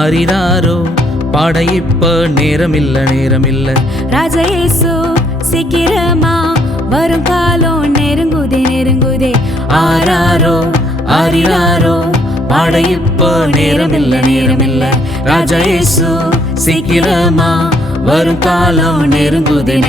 ஆரிராரோ பாட இப்ப நேரமில்ல ராஜா இயேசு சீக்கிரமா வரும் காலம் நெருங்குதே ஆராரோ ஆரிராரோ பாட இப்ப நேரமில்ல ராஜா இயேசு சீக்கிரமா வரும் காலம் நெருங்குதே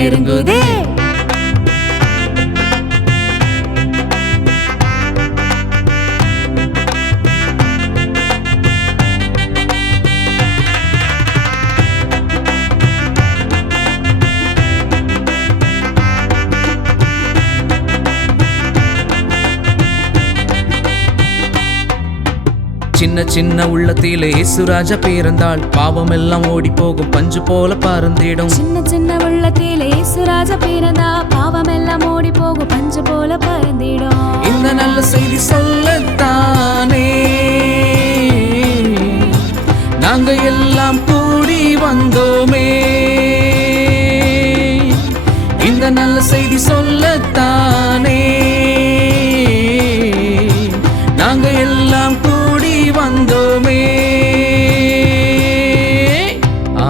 சின்ன சின்ன உள்ளத்திலே இயேசுராஜா பிறந்தாள் பாவம் எல்லாம் ஓடி போகும் பஞ்சு போல பறந்திடும் சின்ன உள்ளத்திலே இயேசுராஜா பிறந்தா பாவம் எல்லாம் ஓடி போகும் பஞ்சு போல பறந்திடும் இந்த நல்ல செய்தி சொல்லத்தானே நாங்க எல்லாம் கூடி வந்தோமே இந்த நல்ல செய்தி சொல்லத்தானே நாங்க எல்லாம் கூடி வந்தோமே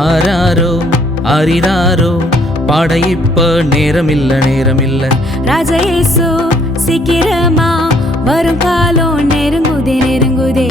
ஆராரோ ஆரிராரோ பாட இப்ப நேரமில்ல ராஜா இயேசு சீக்கிரமா வரும் காலம் நெருங்குதே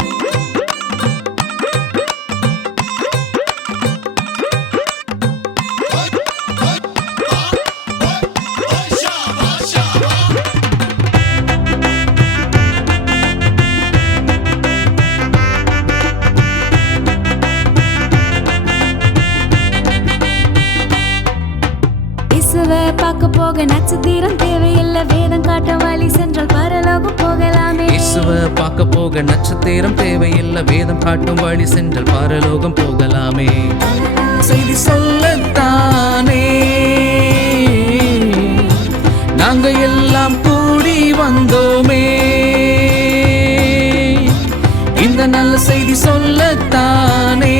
பார்க்க போக நட்சத்திரம் தேவையில்லை வேதம் காட்ட வழி சென்றால் பரலோகம் போகலாமே இயேசுவை பார்க்க போக நட்சத்திரம் தேவையில்லை வேதம் காட்டும் வழி சென்றால் பரலோகம் போகலாமே செய்தி சொல்லத்தானே நாங்க எல்லாம் கூடி வந்தோமே இந்த நல்ல செய்தி சொல்லத்தானே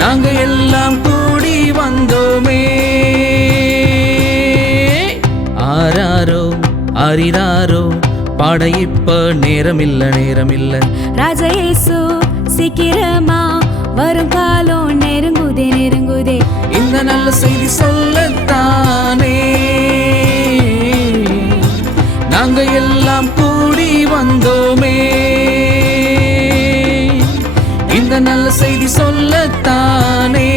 நாங்க எல்லாம் கூடி வந்தோமே ஆராரோ ஆரிராரோ பாட இப்ப நேரமில்ல ராஜா இயேசு சீக்கிரமா வரும் காலம் நெருங்குதே இந்த நல்ல செய்தி சொல்லத்தானே நாங்க எல்லாம் கூடி வந்தோமே இந்த நல்ல செய்தி சொல்லத்தானே